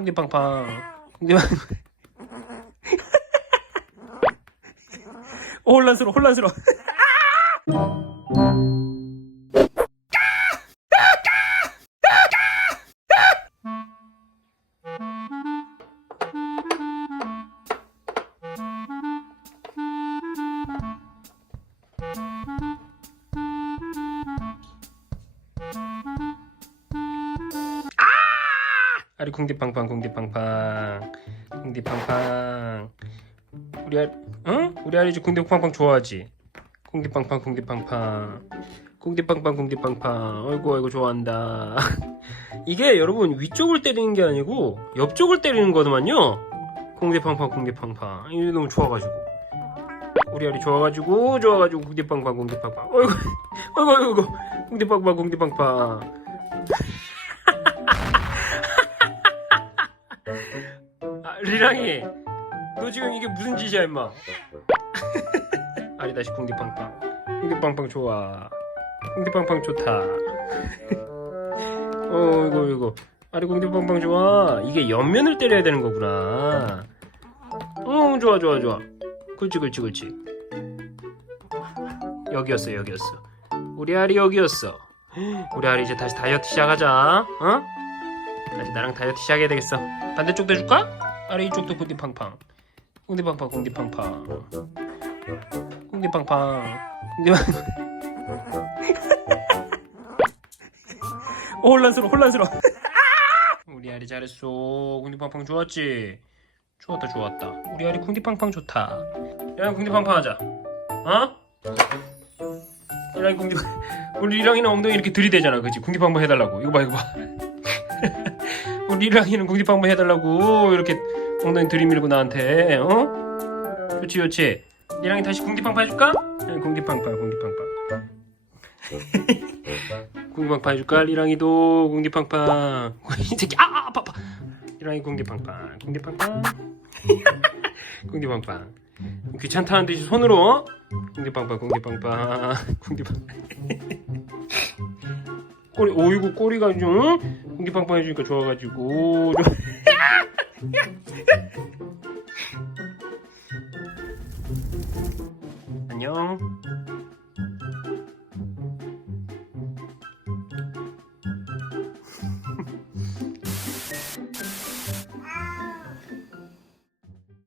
궁디팡팡. 궁디팡. 어, 혼란스러워 혼란스러워 아리 궁디팡팡 궁디팡팡. 궁디팡팡. 우리 아리 응? 우리 아리 이제 궁디팡팡 좋아하지? 궁디팡팡 궁디팡팡. 궁디팡팡 궁디팡팡. 어이구 어이구 좋아한다. 이게 여러분 위쪽을 때리는 게 아니고 옆쪽을 때리는 거더만요. 궁디팡팡 궁디팡팡. 이게 너무 좋아가지고. 우리 아리 좋아가지고 좋아가지고 궁디팡팡 궁디팡팡. 어이구 어이구 어이구 궁디팡팡 궁디팡팡 리랑이 너 지금 이게 무슨 짓이야 임마? 아리 다시 궁디팡팡. 궁디팡팡 좋아. 궁디팡팡 좋다. 어 이거 아리 궁디팡팡 좋아. 이게 옆면을 때려야 되는 거구나. 어 좋아 좋아 좋아. 그렇지 그렇지 그렇지. 여기였어 여기였어. 우리 아리 여기였어. 우리 아리 이제 다시 다이어트 시작하자. 어? 다시 나랑 다이어트 시작해야 되겠어. 반대쪽도 해줄까? 아래 이쪽도 궁디팡팡. 궁디팡팡 궁디팡팡. 궁디팡팡. 궁디팡. 어, 혼란스러워 혼란스러워. 우리 아리 잘했어. 궁디팡팡 좋았지? 좋았다 좋았다. 우리 아리 궁디팡팡 좋다. 야 궁디팡팡 하자. 어? 이랑 궁디 우리 리랑이는 엉덩이 이렇게 들이대잖아 그치? 궁디팡팡 해달라고. 이거 봐 이거 봐 우리 리랑이는 궁디팡팡 해달라고 이렇게 엉덩이 들이밀고 나한테 어? 좋지 좋지 리랑이 다시 궁디팡팡 해줄까? 네, 궁디팡팡 궁디팡팡 궁디팡팡 해줄까? 리랑이도 궁디팡팡 이 새끼 아, 아 아파 아파 리랑이 궁디팡팡 궁디팡팡 궁디팡팡 귀찮다는 듯이 손으로 어? 궁디팡팡 궁디팡팡 궁디팡 꼬리 오이구 꼬리가 좀 응? 궁디팡팡 해주니까 좋아가지고 좀 안녕